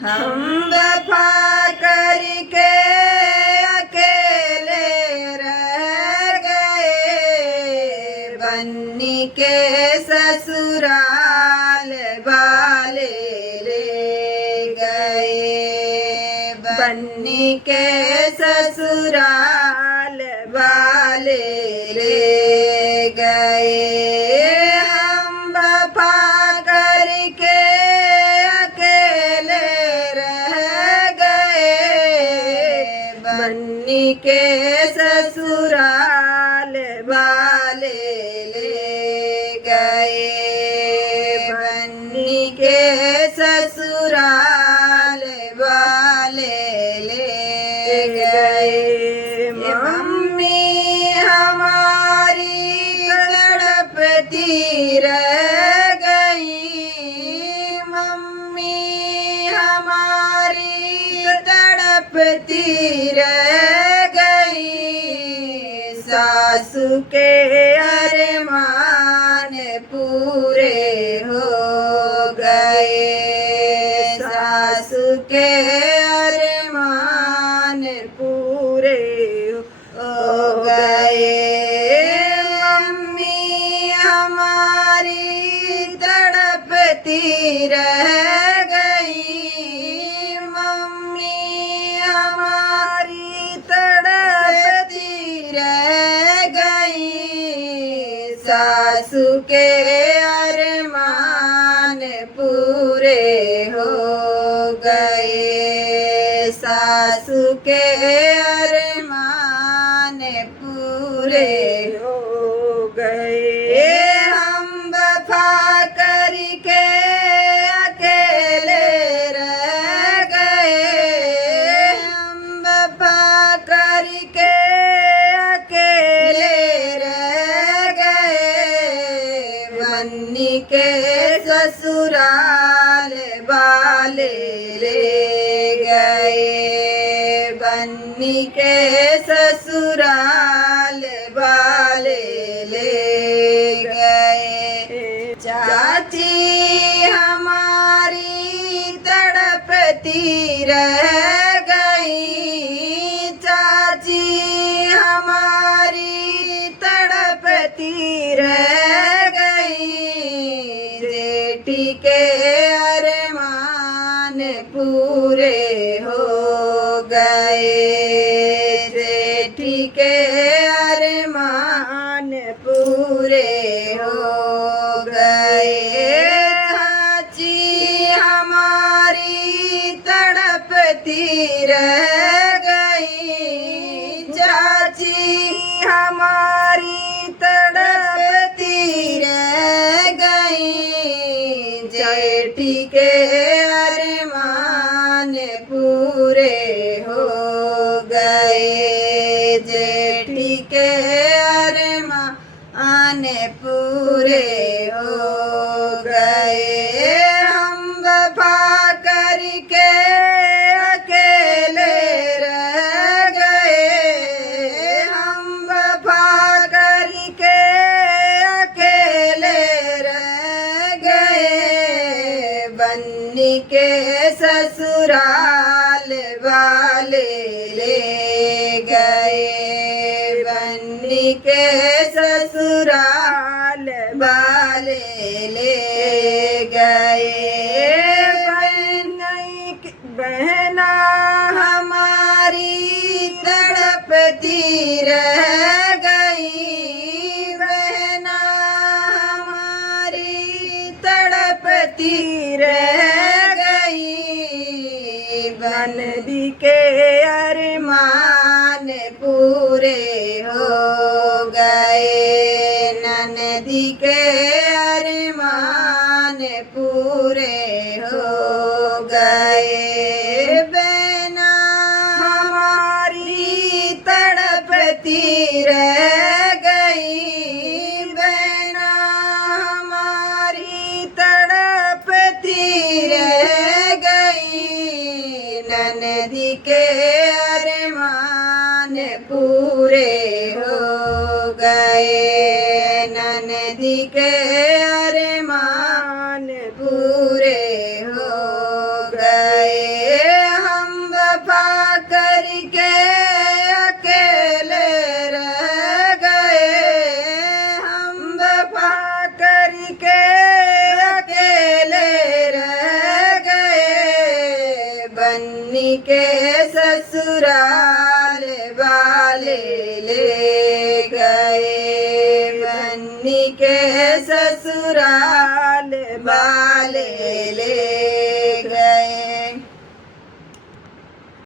हम वफा करके अकेले रह गए, बन्नी के ससुराल वाले ले गए, बन्नी के ससुराल वाले ले गए। हम वफा करके अकेले रह गए, बन्नी के ससुराल वाले ले गए, बन्नी के ससुराल वाले ले गए। मम्मी हमारी तड़पती रह गई, मम्मी हमारी तड़पती रह गई, सासू के अरमान पूरे हो गए, सासू के अरमान पूरे हो गए। मम्मी हमारी तड़पती रह गई, मम्मी हमारी तड़पती रह गई, सासू के अरमान पूरे हो गए, सासू के अरमान पूरे हो गए। हम वफा करके अकेले रह गए, हम वफा करके अकेले रह गए, बन्नी के ससुराल वाले ले गए, बन्नी के ससुराल वाले ले गए। चाची हमारी तड़पती रह गई, चाची हमारी तड़पती रह गई, जेठी के अरमान पूरे हो गए, जेठी के अरमान पूरे हो गए। चाची हमारी तड़पती रह गई, चाची हमारी तड़पती रह गई, जेठी के अरमान पूरे हो गए, जेठी के अरमान पूरे हो गए। हम वफा करके अकेले रह गए, हम वफा करके अकेले रह गए, बन्नी के ससुराल वाले ले गए, बन्नी के ससुराल वाले ले गए। बहना हमारी तड़पती रह गई, बहना हमारी तड़पती रह गई, ननदी के अरमान पूरे हो गए, ननदी के अरमान पूरे हो गए। बहना हमारी तड़पती रह गई, बहना हमारी तड़पती रह गई, ननदी के अरमान पूरे हो गए, ननदी के अरमान पूरे हो गए। बन्नी के ससुराल वाले ले गए, बन्नी के ससुराल वाले ले